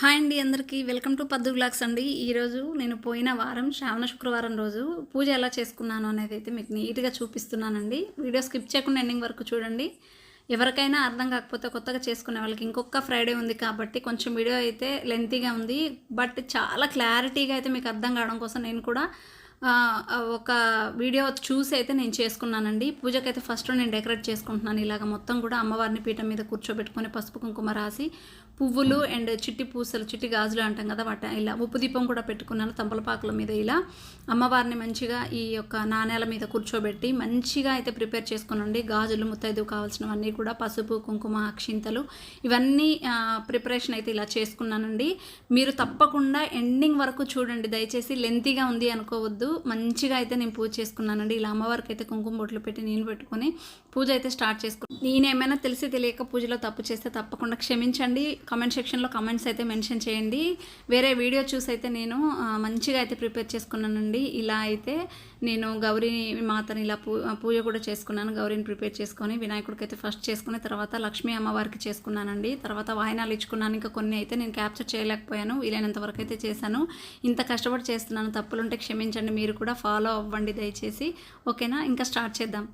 Hi అండి అందరికీ. Welcome to పద్దు బ్లాగ్స్ అండి. ఈరోజు నేను పోయిన వారం శ్రావణ శుక్రవారం రోజు పూజ ఎలా చేసుకున్నాను అనేది అయితే మీకు నీట్గా చూపిస్తున్నానండి. వీడియో స్కిప్ చేయకుండా ఎండింగ్ వరకు చూడండి. ఎవరికైనా అర్థం కాకపోతే కొత్తగా చేసుకునే వాళ్ళకి ఇంకొక ఫ్రైడే ఉంది కాబట్టి కొంచెం వీడియో అయితే లెంతీగా ఉంది. బట్ చాలా క్లారిటీగా అయితే మీకు అర్థం కావడం కోసం నేను కూడా ఒక వీడియో చూసి అయితే నేను చేసుకున్నానండి. పూజకైతే ఫస్ట్ నేను డెకరేట్ చేసుకుంటున్నాను. ఇలాగ మొత్తం కూడా అమ్మవారిని పీఠం మీద కూర్చోబెట్టుకొని పసుపు కుంకుమ రాసి పువ్వులు అండ్ చిట్టి పూసలు చిట్టి గాజులు అంటాం కదా వాటి ఇలా ఉప్పు దీపం కూడా పెట్టుకున్నాను తంపలపాకుల మీద ఇలా. అమ్మవారిని మంచిగా ఈ యొక్క నాణ్యాల మీద కూర్చోబెట్టి మంచిగా అయితే ప్రిపేర్ చేసుకునండి. గాజులు ముత్తైదు కావాల్సినవన్నీ కూడా పసుపు కుంకుమ అక్షింతలు ఇవన్నీ ప్రిపరేషన్ అయితే ఇలా చేసుకున్నానండి. మీరు తప్పకుండా ఎండింగ్ వరకు చూడండి. దయచేసి లెంతీగా ఉంది అనుకోవద్దు. మంచిగా అయితే నేను పూజ చేసుకున్నానండి. ఇలా అమ్మవారికి అయితే కుంకుమ బొట్లు పెట్టి నేను పెట్టుకొని పూజ అయితే స్టార్ట్ చేసుకున్నాను నేను ఏమైనా తెలిసి తెలియక పూజలో తప్పు చేస్తే తప్పకుండా క్షమించండి. కమెంట్ సెక్షన్లో కమెంట్స్ అయితే మెన్షన్ చేయండి. వేరే వీడియో చూసి అయితే నేను మంచిగా అయితే ప్రిపేర్ చేసుకున్నానండి. ఇలా అయితే నేను గౌరీ మాతని ఇలా పూ పూజ కూడా చేసుకున్నాను. గౌరీని ప్రిపేర్ చేసుకొని వినాయకుడికి అయితే ఫస్ట్ చేసుకుని తర్వాత లక్ష్మీ అమ్మవారికి చేసుకున్నానండి. తర్వాత వాయినాలు ఇచ్చుకున్నాను. ఇంకా కొన్ని అయితే నేను క్యాప్చర్ చేయలేకపోయాను. వీలైనంత వరకు అయితే చేశాను. ఇంత కష్టపడి చేస్తున్నాను. తప్పులుంటే క్షమించండి. మీరు కూడా ఫాలో అవ్వండి దయచేసి. ఓకేనా? ఇంకా స్టార్ట్ చేద్దాం.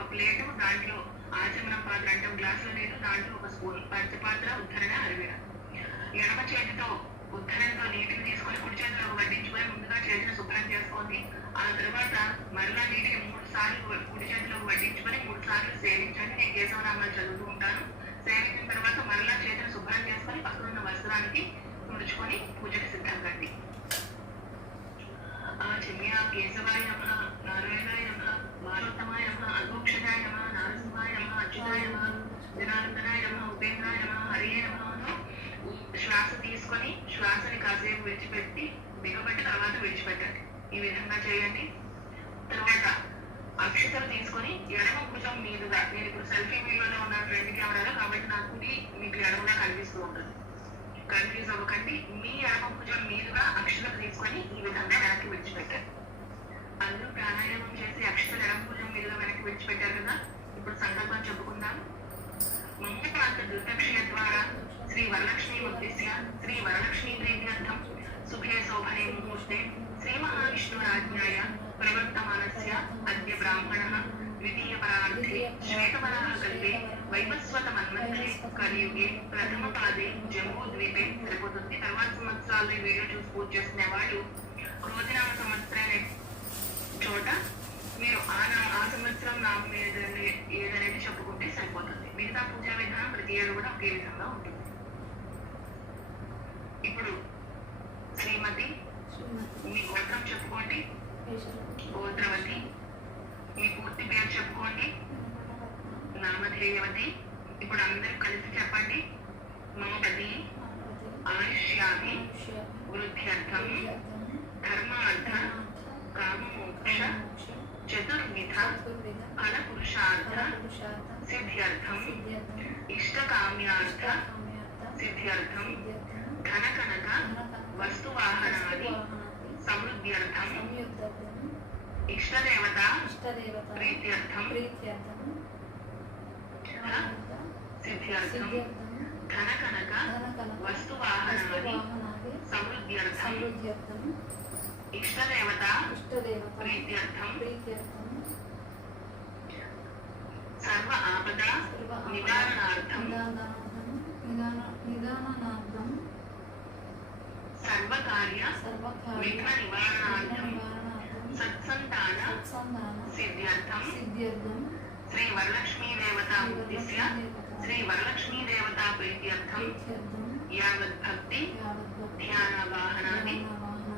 ఒక ప్లేటు దాంట్లో ఆచమనం పాత్ర అంటే గ్లాసులో నీరు దాంట్లో ఒక స్పూన్ పంచపాత్ర ఉద్ధరణ అరవేర. ఎడమ చేతితో ఉద్ధరణతో నీటిని తీసుకొని కుడి చేతిలో వడ్డించుకొని ముందుగా చేతిని శుభ్రం చేసుకోండి. ఆ తర్వాత మరలా నీటిని మూడు సార్లు కుడి చేతిలో వడ్డించుకొని మూడు సార్లు సేవించండి. నేను కేశవరామాలు చదువుతూ ఉంటాను. సేవించిన తర్వాత మరలా చేతిని శుభ్రం చేసుకొని పక్కనున్న వస్త్రానికి తుడుచుకొని పూజకు సిద్ధం కండి చిన్న కేశవాయ నమ నారాయణాయ నమ. మారోత్తమాయ నమ అఘోక్షజాయ నమ నారసింహాయ నమ అచ్యుతాయ నమ జనార్దనాయ నమ ఉపేంద్రాయ నమ శ్వాస తీసుకొని శ్వాసని కాసేపు విడిచిపెట్టి దిగబెట్టి తర్వాత విడిచిపెట్టండి. ఈ విధంగా చేయండి. తర్వాత అక్షతలు తీసుకొని ఎడమ భుజం మీదుగా నేను ఇప్పుడు సెల్ఫీ వీడియోలో ఉన్న ఫ్రెండ్ కెమెరాలో కాబట్టి నా కుడి మీకు ఎడమగా కనిపిస్తూ ఉంటుంది. కన్ఫ్యూజ్ అవ్వకండి. మీ ఎడమ భుజం మీదుగా అక్షతలు తీసుకొని ఈ విధంగా వెనక్కి విడిచిపెట్టండి. అందరూ ప్రాణాయామం చేసి అక్షతలు ఎడమ మీద వెనక్కి విడిచిపెట్టారు కదా? ఇప్పుడు సంకల్పం చెప్పుకుందాం. మహోపాంత దుర్దక్షిణ ద్వారా శ్రీ వరలక్ష్మి ఉద్దేశ్య శ్రీ వరలక్ష్మి ప్రీత్యర్థం సుఖే శోభనే ముహూర్తే శ్రీ మహావిష్ణురాజ్ఞాయ ప్రవర్తమానస్య అద్య బ్రాహ్మణ ద్వితీయ పరార్థే శ్వేతవరాహ కల్పే వైవస్వత మన్వంతరే కలియుగే ప్రథమ పాదే జమ్మూ ద్వీపే సరిపోతుంది తర్వాత సంవత్సరాలు వీడియో చూసి పూజ చేసుకునే వాళ్ళు క్రోధినామ చోట మీరు ఆ నా ఆ సంవత్సరం నామం ఏదని ఏదనేది చెప్పుకుంటే సరిపోతుంది. మిగతా పూజా విధానం ప్రతి ఏడు కూడా ఒకే విధంగా ఉంటుంది. ఇప్పుడు శ్రీమతి మీ గోత్రం చెప్పుకోండి. గోత్రవతి మీ పూర్తి పేరు చెప్పుకోండి. నామధేయవతి ఇప్పుడు అందరూ కలిసి చెప్పండి. మమపతి ఆయుష్యామి వృద్ధ్యర్థం. ధర్మార్థ काममोक्ष चतुर्विधा फलपुरुषार्थ सिद्ध्यर्थम इष्टकाम्यार्थ सिद्ध्यर्थम धनकनक वस्तुवाहनादि समृद्ध्यर्थम इष्टदेवता प्रीत्यर्थम सिद्ध्यर्थम धनकनक वस्तुवाहनादि समृद्ध्यर्थम इष्टदेवता प्रीत्यर्थं सर्व आपदा निदानार्थं निदानार्थं सर्वकार्य विघ्ननिवारणार्थं सत्सन्तान सिद्ध्यर्थं सिद्ध्यर्थं श्रीवरलक्ष्मीदेवता उद्दिश्य श्रीवरलक्ष्मीदेवता प्रीत्यर्थं यावद्भक्ति ध्यानवाहनादि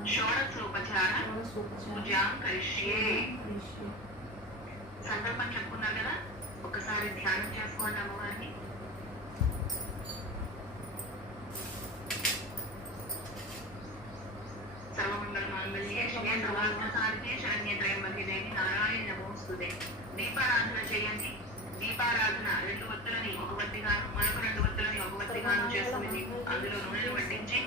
షోడశోపచార పూజాం కరిష్యే. సందర్భం చెప్పుకున్నారు కదా? ఒకసారి ధ్యానం చేసుకోండి అమ్మవారిని. సర్వమంగళ మాంగళ్యే నారాయణ నమోస్తుతే దీపారాధన చేయండి. దీపారాధన రెండు వత్తులని ఒక వత్తిగాను మరొక రెండు వత్తులని ఒక వత్తిగాను అందులో నూనెను వడ్డించి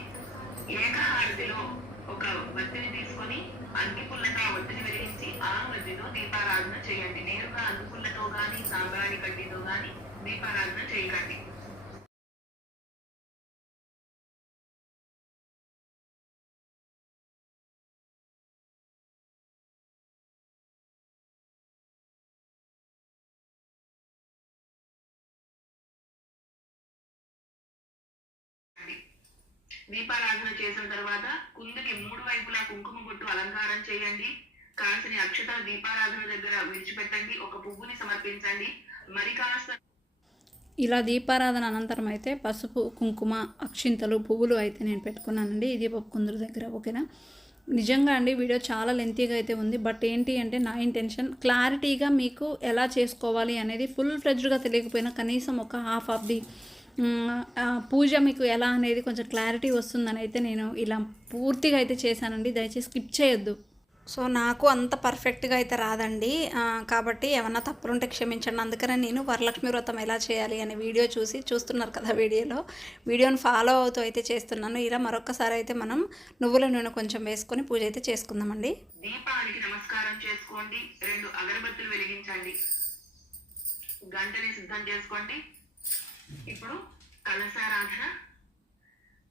ఏకహారతిలో ఒక వత్తిని తీసుకొని అంకిపుల్లతో ఆ వత్తిని వెలిగించి ఆ వత్తితో దీపారాధన చేయండి. నేరుగా అంకిపుల్లతో గాని సాంబ్రాణి కడ్డీతో గాని దీపారాధన చేయకండి. దీపారాధన చేసిన తర్వాత కుందుకి మూడు వైపులా కుంకుమ బొట్టు అలంకారం చేయండి. కాసిని అక్షతల దీపారాధన దగ్గర విడిచిపెట్టండి. ఒక పువ్వుని సమర్పించండి. మరి కాస్త ఇలా దీపారాధన అనంతరం అయితే పసుపు కుంకుమ అక్షింతలు పువ్వులు అయితే నేను పెట్టుకున్నానండి. ఇది దీపపు దగ్గర ఓకేనా? నిజంగా అండి వీడియో చాలా లెంతీగా అయితే ఉంది. బట్ ఏంటి అంటే నా ఇంటెన్షన్ క్లారిటీగా మీకు ఎలా చేసుకోవాలి అనేది ఫుల్ ఫ్లెడ్జ్గా తెలియకపోయినా కనీసం ఒక హాఫ్ ఆఫ్ ది పూజ మీకు ఎలా అనేది కొంచెం క్లారిటీ వస్తుందని అయితే నేను ఇలా పూర్తిగా అయితే చేశానండి. దయచేసి స్కిప్ చేయొద్దు. సో నాకు అంత పర్ఫెక్ట్గా అయితే రాదండి. కాబట్టి ఏమన్నా తప్పులుంటే క్షమించండి. అందుకనే నేను వరలక్ష్మి వ్రతం ఎలా చేయాలి అనే వీడియో చూసి చూస్తున్నారు కదా వీడియోలో. వీడియోని ఫాలో అవుతూ అయితే చేస్తున్నాను. ఇలా మరొకసారి అయితే మనం నువ్వుల నూనె కొంచెం వేసుకొని పూజ అయితే చేసుకుందామండి. దీపానికి నమస్కారం చేసుకోండి. రెండు అగరబత్తులు వెలిగించండి. గంటని సిద్ధం చేసుకోండి. ఇప్పుడు కలసారాధన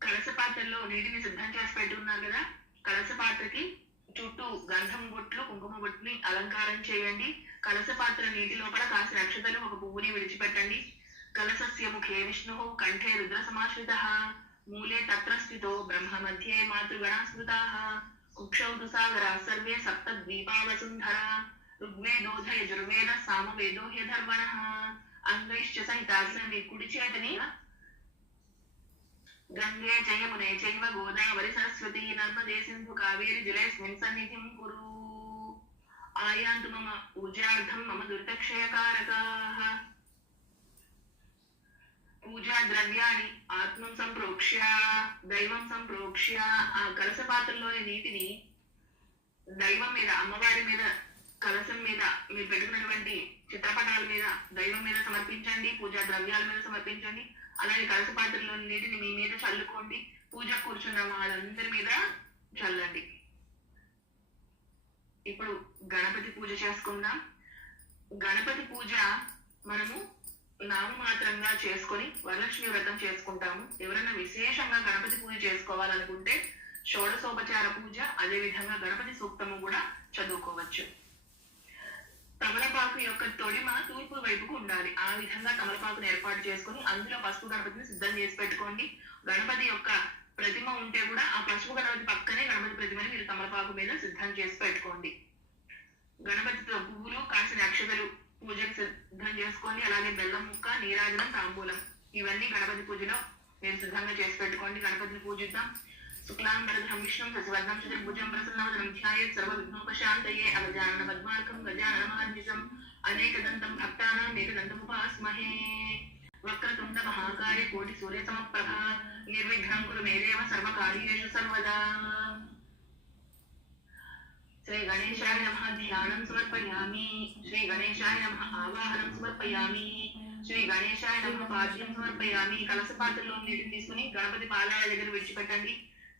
కలస పాత్రలో నీటిని సిద్ధం చేసి పెట్టి ఉన్నారు కదా. కలస పాత్రకి చుట్టూ గంధం బొట్లు కుంకుమ బొట్టుని అలంకారం చేయండి. కలస పాత్ర నీటి లోపల కాసిన అక్షతలు ఒక పువ్వుని విడిచిపెట్టండి. కలసస్య ముఖే విష్ణు కంఠే రుద్ర సమాశ్రిత. మూలే తత్ర స్థితో బ్రహ్మ మధ్యే మాతృగణా స్మృతా. కుక్షౌ దుసాగరా సర్వే సప్త ద్వీపా వసుంధరా ఋగ్వేదోధ యజుర్వేద సామవేదో హ్యధర్వణ అంగైశ్చ సహితాగ్నవి కుడి చేతని గంగే జయమునే చైవ గోదావరి సరస్వతి నర్మదే సింధు కావేరి జలేస్మిన్ సన్నిధిం కురు ఆయాంతు మమ పూజార్థం మమ దురితక్షయకారకాః పూజా ద్రవ్యాన్ని ఆత్మం సంప్రోక్ష్య దైవం సంప్రోక్ష్య ఆ కలస పాత్రలోని నీటిని దైవం మీద అమ్మవారి మీద కలసం మీద మీరు పెట్టుకున్నటువంటి చిత్రపటాల మీద దైవం మీద సమర్పించండి పూజా ద్రవ్యాల మీద సమర్పించండి అలాగే కలస పాత్రలో నీటిని మీ మీద చల్లుకోండి పూజ కూర్చున్న వాళ్ళందరి మీద చల్లండి. ఇప్పుడు గణపతి పూజ చేసుకుందాం. గణపతి పూజ మనము నామమాత్రంగా చేసుకొని వరలక్ష్మి వ్రతం చేసుకుంటాము. ఎవరైనా విశేషంగా గణపతి పూజ చేసుకోవాలనుకుంటే షోడశోపచార పూజ అదే విధంగా గణపతి సూక్తము కూడా చదువుకోవచ్చు. తమలపాకు యొక్క తొడిమ తూర్పు వైపుకు ఉండాలి. ఆ విధంగా తమలపాకును ఏర్పాటు చేసుకొని అందులో పసుపు గణపతిని సిద్ధం చేసి పెట్టుకోండి. గణపతి యొక్క ప్రతిమ ఉంటే కూడా ఆ పసుపు గణపతి పక్కనే గణపతి ప్రతిమని మీరు తమలపాకు మీద సిద్ధం చేసి పెట్టుకోండి. గణపతితో పువ్వులు కాసిన అక్షతలు పూజకు సిద్ధం చేసుకోండి అలాగే బెల్లం ముక్క నీరాజనం తాంబూలం ఇవన్నీ గణపతి పూజలో మీరు సిద్ధంగా చేసి పెట్టుకోండి. గణపతిని పూజిద్దాం. శుక్లాంబరధరం విష్ణుం సచివర్ణం చతుర్భుజం ప్రసన్నవదనం ధ్యాయేత్ సర్వ విఘ్నోపశాంతయే అవజానన పద్మార్కం గజాననమహర్నిశం అనేకదంతం భక్తానాం ఏకదంతముపాస్మహే వక్రతుండ మహాకాయ కోటి సూర్య సమప్రభ నిర్విఘ్నం కురు మేదేవ సర్వకార్యేషు సర్వదా శ్రీ గణేశాయ నమ ధ్యానం సమర్పయామి శ్రీ గణేశాయ నమ ఆవాహనం సమర్పయామి శ్రీ గణేశాయ నమ పాద్యం సమర్పయామి కలస పాత్రలో నీటిని తీసుకుని గణపతి పాదాల దగ్గర విడిచిపెట్టండి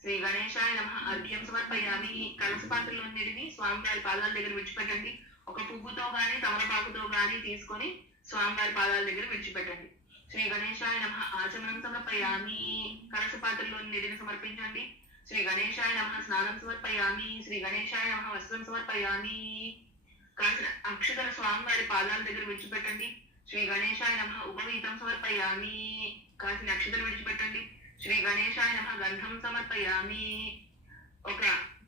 శ్రీ గణేశాయ నమ. అర్ఘ్యం సమర్పయామి. కలస పాత్రలో నీటిని స్వామివారి పాదాల దగ్గర విడిచిపెట్టండి. ఒక పువ్వుతో గాని తమలపాకుతో గాని తీసుకొని స్వామివారి పాదాల దగ్గర విడిచిపెట్టండి. శ్రీ గణేశాయ నమ. ఆచమనం సమర్పయామి. కలస పాత్రలో నీటిని సమర్పించండి. శ్రీ గణేశాయ నమ. స్నానం సమర్పయామి. శ్రీ గణేశాయ నమ. వస్త్రం సమర్పయామి. కాసిన అక్షతల స్వామివారి పాదాల దగ్గర విడిచిపెట్టండి. శ్రీ గణేశాయ నమ. ఉపవీతం సమర్పయామి. కాసిన అక్షతలు విడిచిపెట్టండి. శ్రీ గణేశాయ నమ గంధం సమర్పయామి. ఒక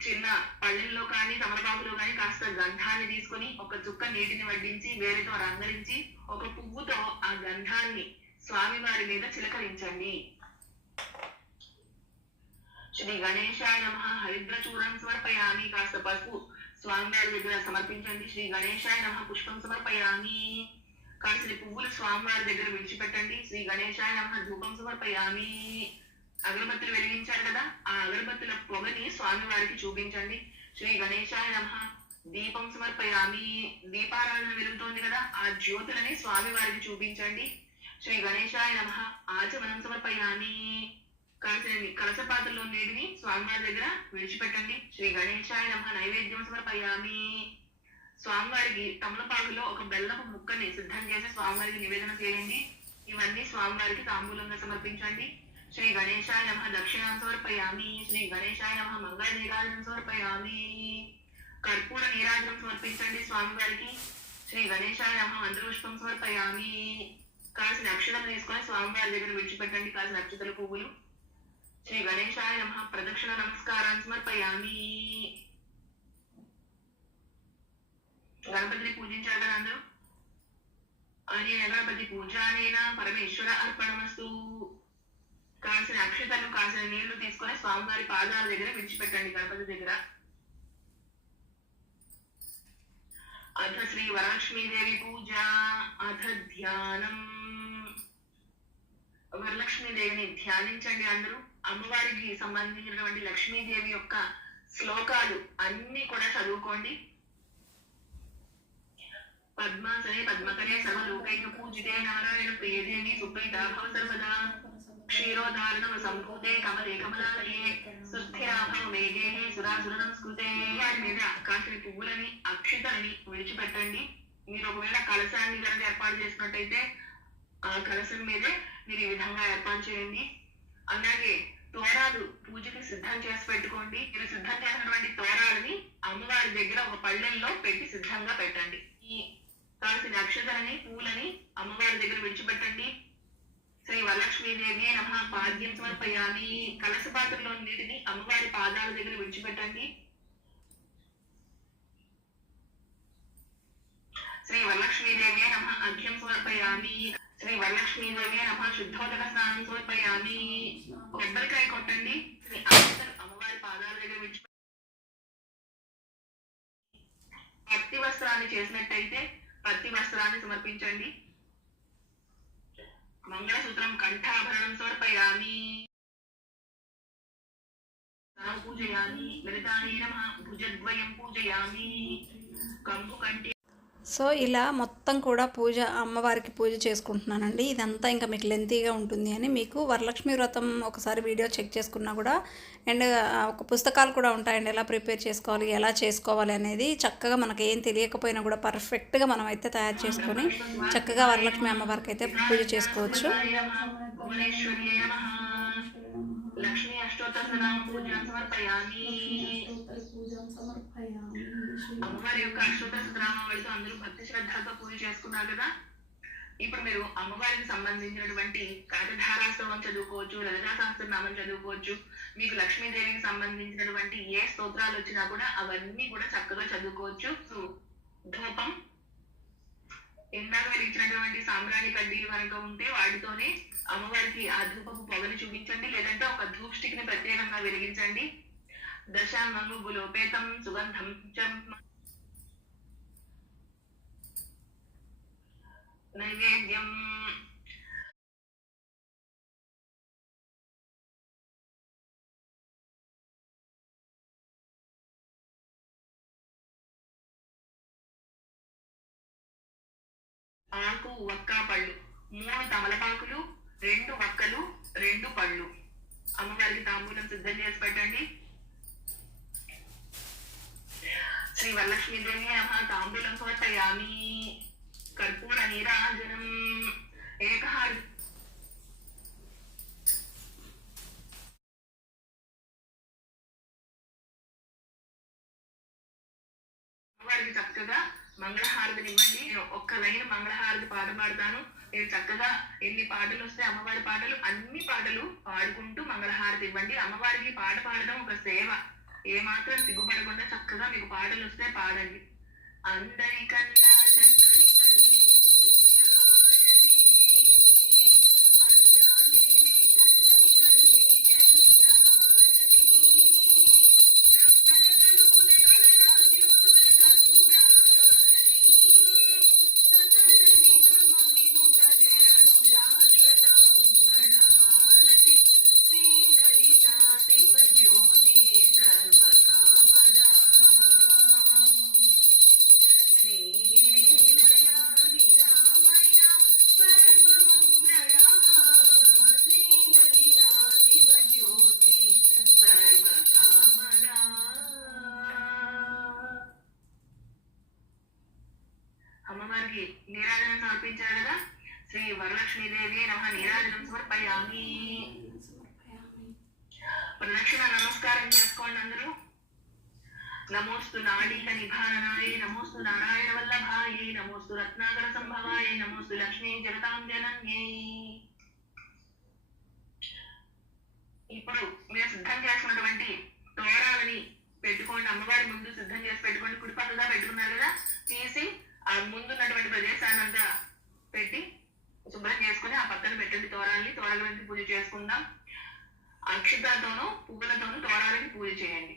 చిన్న పళ్ళెంలో కానీ తమలపాకులో కానీ కాస్త గంధాన్ని తీసుకొని ఒక చుక్క నీటిని వడ్డించి వేరేతో రంగరించి ఒక పువ్వుతో ఆ గంధాన్ని స్వామివారి మీద చిలకరించండి. శ్రీ గణేశాయ నమ హరిద్ర చూరం సమర్పయామి. కాస్త పసుపు స్వామివారి దగ్గర సమర్పించండి. శ్రీ గణేశాయ నమ పుష్పం సమర్పయామి. కాసిన పువ్వులు స్వామివారి దగ్గర విడిచిపెట్టండి. శ్రీ గణేశాయ నమ ధూపం సమర్పయామి. అగరబత్తులు వెలిగించారు కదా ఆ అగరబత్తుల పొగని స్వామివారికి చూపించండి. శ్రీ గణేశాయ నమ. దీపం సమర్పయామి. దీపారాధన వెలుగుతోంది కదా ఆ జ్యోతులని స్వామి వారికి చూపించండి. శ్రీ గణేశాయ నమ. ఆచమనం సమర్పయామి. కలసని కలస పాత్రలో నీటిని స్వామివారి దగ్గర విడిచిపెట్టండి. శ్రీ గణేశాయ నమ. నైవేద్యం సమర్పయామి. స్వామివారికి తమలపాకులో ఒక బెల్లపు ముక్కని సిద్ధం చేసి స్వామివారికి నివేదన చేయండి. ఇవన్నీ స్వామివారికి తాంబూలంగా సమర్పించండి. శ్రీ గణేశాయ నమ దక్షిణాం సమర్పయామి శ్రీ గణేశాయ నమ మంగళ నీరాజనం సమర్పయామి కర్పూర నీరాజనం సమర్పించండి స్వామివారికి శ్రీ గణేశాయ నమ మంత్రపుష్పం సమర్పయామి కాసిన అక్షరం తీసుకొని స్వామివారి దగ్గర విడిచిపెట్టండి కాసిన అక్షతల పువ్వులు। శ్రీ గణేశాయ నమ ప్రదక్షిణ నమస్కారాన్ని సమర్పయామి। గణపతిని పూజించారు కదా అందరూ? అనేన గణపతి పూజానేన పరమేశ్వర అర్పణమస్తు। కాల్సిన అక్షతలు కాల్సిన నీళ్ళు తీసుకొని స్వామివారి పాదాల దగ్గర విడిచిపెట్టండి గణపతి దగ్గర. అథ శ్రీ వరలక్ష్మీదేవి పూజ అథ ధ్యానం. వరలక్ష్మీదేవిని ధ్యానించండి అందరూ. అమ్మవారికి సంబంధించినటువంటి లక్ష్మీదేవి యొక్క శ్లోకాలు అన్ని కూడా చదువుకోండి. పద్మాసనే పద్మకరే సర్వలోకైక పూజితే నారాయణ ప్రియదేవి సుప్రీతాభవ సర్వదా. క్షీరోధారణం సంభూతే కమలే కమలాలయే సుస్థిరాభం మేఘేని సురాసుర సంస్కృతే వారి మీద కాసిన పువ్వులని అక్షితలని విడిచిపెట్టండి. మీరు ఒకవేళ కలశాన్ని కనుక ఏర్పాటు చేసినట్టయితే ఆ కలశం మీదే మీరు ఈ విధంగా ఏర్పాటు చేయండి. అలాగే తోరాలు పూజకి సిద్ధం చేసి పెట్టుకోండి. మీరు సిద్ధం చేసినటువంటి తోరాలని అమ్మవారి దగ్గర ఒక పళ్ళెంలో పెట్టి సిద్ధంగా పెట్టండి. ఈ కాల్సిన అక్షతలని పూలని అమ్మవారి దగ్గర విడిచిపెట్టండి. శ్రీ వరలక్ష్మీదేవి నమ. పాద్యం సమర్పయామి. కలశ పాత్రలో నీటిని అమ్మవారి పాదాల దగ్గర విడిచిపెట్టండి. శ్రీ వరలక్ష్మీదేవి నమ. అర్ఘ్యం సమర్పయామి. శ్రీ వరలక్ష్మీదేవి నమ. శుద్ధోదక స్నానం సమర్పయామి. కొబ్బరికాయ కొట్టండి. శ్రీ అమ్మవారి పాదాల దగ్గర విడిచి పత్తి వస్త్రాన్ని చేసినట్టయితే పత్తి వస్త్రాన్ని సమర్పించండి. మంగళసూత్రం కంఠాభరణం సమర్పయామి తాను పూజయామి లలితాయే నమ భుజద్వయం పూజయామి కంపు కంటి సో ఇలా మొత్తం కూడా పూజ అమ్మవారికి పూజ చేసుకుంటున్నానండి. ఇదంతా ఇంకా మీకు లెంతీగా ఉంటుంది అని మీకు వరలక్ష్మి వ్రతం ఒకసారి వీడియో చెక్ చేసుకున్నా కూడా అండ్ ఒక పుస్తకాలు కూడా ఉంటాయండి. ఎలా ప్రిపేర్ చేసుకోవాలి ఎలా చేసుకోవాలి అనేది చక్కగా మనకి ఏం తెలియకపోయినా కూడా పర్ఫెక్ట్గా మనం అయితే తయారు చేసుకొని చక్కగా వరలక్ష్మి అమ్మవారికి అయితే పూజ చేసుకోవచ్చు. లక్ష్మీ అష్టోత్తరం నామ సమర్పయామి అమ్మవారి యొక్క అష్టోత్తర శతనామావళితో అందరూ భక్తి శ్రద్ధలతో పూజ చేసుకున్నారు కదా. ఇప్పుడు మీరు అమ్మవారికి సంబంధించినటువంటి కనకధారాస్తవం చదువుకోవచ్చు లలితా సహస్రనామం చదువుకోవచ్చు మీకు లక్ష్మీదేవికి సంబంధించినటువంటి ఏ స్తోత్రాలు వచ్చినా కూడా అవన్నీ కూడా చక్కగా చదువుకోవచ్చు. ధూపం ఇందాక ఇచ్చినటువంటి సాంబ్రాణి కడ్డీలు కనుక ఉంటే వాటితోనే అమ్మవారికి ఆ ధూపపు పొగని చూపించండి లేదంటే ఒక ధూప్ స్టిక్ని ప్రత్యేకంగా వెలిగించండి. దశాంగము గులోపేతం సుగంధం నైవేద్యం వక్కా పళ్ళు మూడు తమలపాకులు రెండు వక్కలు రెండు పళ్ళు. అమ్మవారికి తాంబూలం సిద్ధం చేసి పెట్టండి. శ్రీ వరలక్ష్మీదేవి నమ. తాంబూలం సమర్పయామి. కర్పూర నీరాజనం. ఏకహారి వారికి చక్కగా మంగళహారతిని ఇవ్వండి నేను ఒక్క లైన్ మంగళహారతి పాట పాడతాను. నేను చక్కగా ఎన్ని పాటలు వస్తే అమ్మవారి పాటలు అన్ని పాటలు పాడుకుంటూ మంగళహారతి ఇవ్వండి. అమ్మవారికి పాట పాడడం ఒక సేవ. ఏ మాత్రం సిగ్గుపడకుండా చక్కగా మీకు పాటలు వస్తే పాడండి. అందరికన్నా నీరాజనం సమర్పించారు కదా? శ్రీ వరలక్ష్మీదేవి నమ నీరాజనం సమర్పయామి. ప్రదక్షిణ నమస్కారం చేసుకోండి అందరూ. నమోస్తు నాడీక నిభానాయ నమోస్తు నారాయణ వల్లభాయ నమోస్తు రత్నాకర సంభవాయ నమోస్తు లక్ష్మీ జగతాంజనన్యై. ఇప్పుడు మీరు సిద్ధం చేసినటువంటి తోరాలని పెట్టుకోండి అమ్మవారి ముందు సిద్ధం చేసి పెట్టుకోండి. కుడిపక్కగా పెట్టుకున్నారు కదా? తీసి ఆ ముందున్నటువంటి ప్రదేశాన్ని పెట్టి శుభ్రం చేసుకుని ఆ పక్కన పెట్టండి తోరాలని తోరలకి పూజ చేసుకుందాం. అక్షతతోనూ పువ్వులతోనూ తోరాలకి పూజ చేయండి.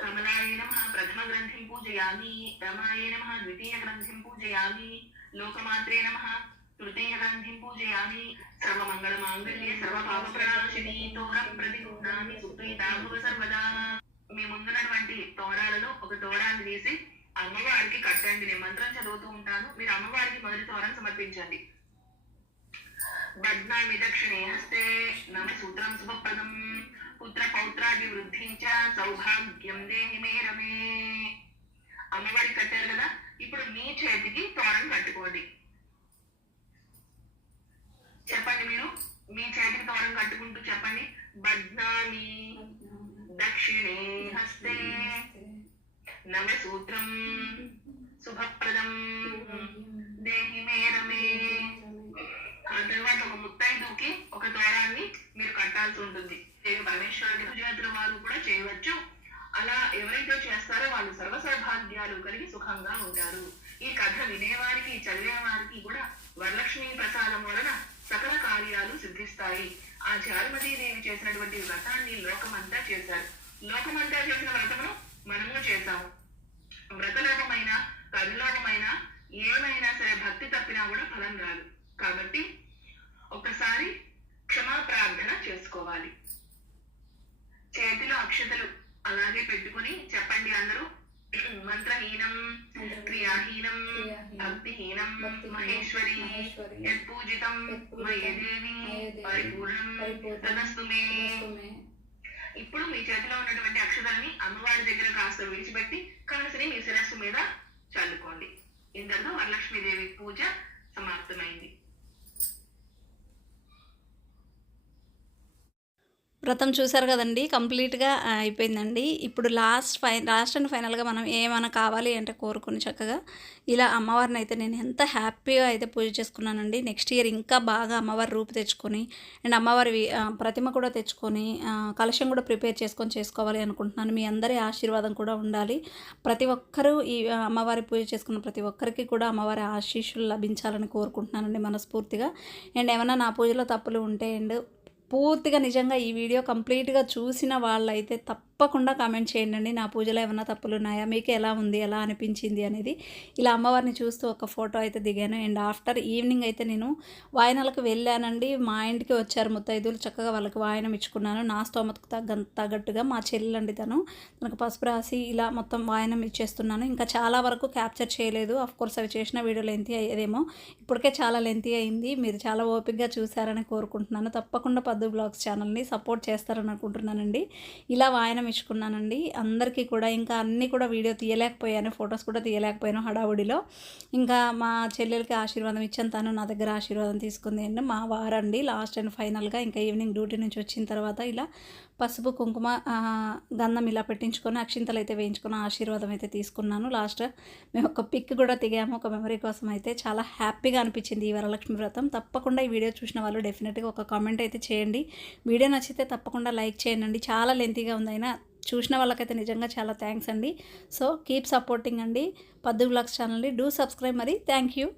కమలాయ నమ ప్రథమ గ్రంథిం పూజయామి రమాయ నమ ద్వితీయ గ్రంథిం పూజయామి లోకమాత్రే నమ తృతీయ గ్రంథిం పూజయామి. సర్వమంగళ మాంగళ్యే సర్వ పాప ప్రణాశిని తోరం ప్రతిగుణాన్ని సుప్రీతాభవ సర్వదా. మీ ముందున్నటువంటి తోరాలలో ఒక తోరాన్ని తీసి అమ్మవారికి కట్టండి నేను మంత్రం చదువుతూ ఉంటాను. మీరు అమ్మవారికి మొదటి తోరాన్ని సమర్పించండి. బద్నామి దక్షిణే హస్తే నమ సూత్రం శుభప్రదం. పుత్ర పౌత్రాది వృద్ధి సౌభాగ్యం దేహి మే రమే. అమ్మవారికి కట్టారు కదా? ఇప్పుడు మీ చేతికి తోరం కట్టుకోండి. చెప్పండి మీరు మీ చేతికి తోరం కట్టుకుంటూ చెప్పండి. బద్నామి దక్షిణే హస్తే నమ సూత్రం. శుభప్రదం. దేహి మే రమే. ఆ తర్వాత ఒక ముత్తైదుకి ఒక ద్వారాన్ని మీరు కట్టాల్సి ఉంటుంది. దేవి పరమేశ్వరుడి గుజరాతుల వారు కూడా చేయవచ్చు. అలా ఎవరైతే చేస్తారో వాళ్ళు సర్వ సౌభాగ్యాలు కలిగి సుఖంగా ఉంటారు. ఈ కథ వినేవారికి చదివేవారికి కూడా వరలక్ష్మి ప్రసాదం వలన సకల కార్యాలు సిద్ధిస్తాయి. ఆ దేవి చేసినటువంటి వ్రతాన్ని లోకమంతా చేశారు. లోకమంతా చేసిన వ్రతమును మనము చేశాము వ్రతలోకమైన కవిలోకమైన ఏమైనా సరే భక్తి తప్పినా కూడా ఫలం రాదు. కాబట్టి ఒకసారి క్షమా ప్రార్థన చేసుకోవాలి. చేతిలో అక్షతలు అలాగే పెట్టుకుని చెప్పండి అందరూ. మంత్రహీనం క్రియాహీనం భక్తిహీనం మహేశ్వరి యత్పూజితం మయేదేవి పరిపూర్ణం తదస్తు మే. ఇప్పుడు మీ చేతిలో ఉన్నటువంటి అక్షరాన్ని అమ్మవారి దగ్గర కాస్త విడిచిపెట్టి కలసిని మీ శిరస్సు మీద చల్లుకోండి. ఇంతలో వరలక్ష్మీదేవి పూజ సమాప్తమైంది. వ్రతం చూసారు కదండి కంప్లీట్గా అయిపోయిందండి. ఇప్పుడు లాస్ట్ ఫై లాస్ట్ అండ్ ఫైనల్గా మనం ఏమైనా కావాలి అంటే కోరుకుని చక్కగా ఇలా అమ్మవారిని అయితే నేను ఎంత హ్యాపీగా అయితే పూజ చేసుకున్నానండి. నెక్స్ట్ ఇయర్ ఇంకా బాగా అమ్మవారి రూపు తెచ్చుకొని అండ్ అమ్మవారి ప్రతిమ కూడా తెచ్చుకొని కలశం కూడా ప్రిపేర్ చేసుకొని చేసుకోవాలి అనుకుంటున్నాను. మీ అందరి ఆశీర్వాదం కూడా ఉండాలి. ప్రతి ఒక్కరూ ఈ అమ్మవారి పూజ చేసుకున్న ప్రతి ఒక్కరికి కూడా అమ్మవారి ఆశీస్సులు లభించాలని కోరుకుంటున్నానండి మనస్ఫూర్తిగా. అండ్ ఏమైనా నా పూజలో తప్పులు ఉంటే అండ్ పూర్తిగా నిజంగా ఈ వీడియో కంప్లీట్గా చూసిన వాళ్ళైతే తప్పకుండా కామెంట్ చేయండి. నా పూజలో ఏమైనా తప్పులు ఉన్నాయా మీకు ఎలా ఉంది? ఎలా అనిపించింది? అనేది ఇలా అమ్మవారిని చూస్తూ ఒక ఫోటో అయితే దిగాను. అండ్ ఆఫ్టర్ ఈవినింగ్ అయితే నేను వాయనాలకు వెళ్ళానండి. మా ఇంటికి వచ్చారు ముత్తైదులు చక్కగా వాళ్ళకి వాయనం ఇచ్చుకున్నాను. నా స్తోమతకు తగ్గ తగ్గట్టుగా మా చెల్లెలండి తను. తనకు పసుపు రాసి ఇలా మొత్తం వాయనం ఇచ్చేస్తున్నాను. ఇంకా చాలా వరకు క్యాప్చర్ చేయలేదు. కోర్స్ అవి చేసిన వీడియో లెంతీ అయ్యేదేమో. ఇప్పటికే చాలా లెంతీ అయింది. మీరు చాలా ఓపిక్గా చూసారని కోరుకుంటున్నాను. తప్పకుండా పద్దు బ్లాగ్స్ ఛానల్ని సపోర్ట్ చేస్తారని అనుకుంటున్నానండి. ఇలా వాయనం ఇచ్చుకున్నానండి. అందరికీ కూడా ఇంకా అన్నీ కూడా వీడియో తీయలేకపోయాను ఫొటోస్ కూడా తీయలేకపోయాను హడావుడిలో. ఇంకా మా చెల్లెలకి ఆశీర్వాదం ఇచ్చాను తను నా దగ్గర ఆశీర్వాదం తీసుకుంది అండి మా వారండి లాస్ట్ అండ్ ఫైనల్గా ఇంకా ఈవినింగ్ డ్యూటీ నుంచి వచ్చిన తర్వాత ఇలా పసుపు కుంకుమ గంధం ఇలా పెట్టించుకొని అక్షింతలు అయితే వేయించుకొని ఆశీర్వాదం అయితే తీసుకున్నాను. లాస్ట్ మేము ఒక పిక్ కూడా దిగాము. ఒక మెమరీ కోసం అయితే చాలా హ్యాపీగా అనిపించింది ఈ వరలక్ష్మి వ్రతం. తప్పకుండా ఈ వీడియో చూసిన వాళ్ళు డెఫినెట్గా ఒక కామెంట్ అయితే చేయండి. వీడియో నచ్చితే తప్పకుండా లైక్ చేయండి. చాలా లెంతీగా ఉందైనా చూసిన వాళ్ళకైతే నిజంగా చాలా థ్యాంక్స్ అండి. సో కీప్ సపోర్టింగ్ అండి. పద్దు బ్లాగ్స్ ఛానల్ని డూ సబ్స్క్రైబ్ మరి. Thank you.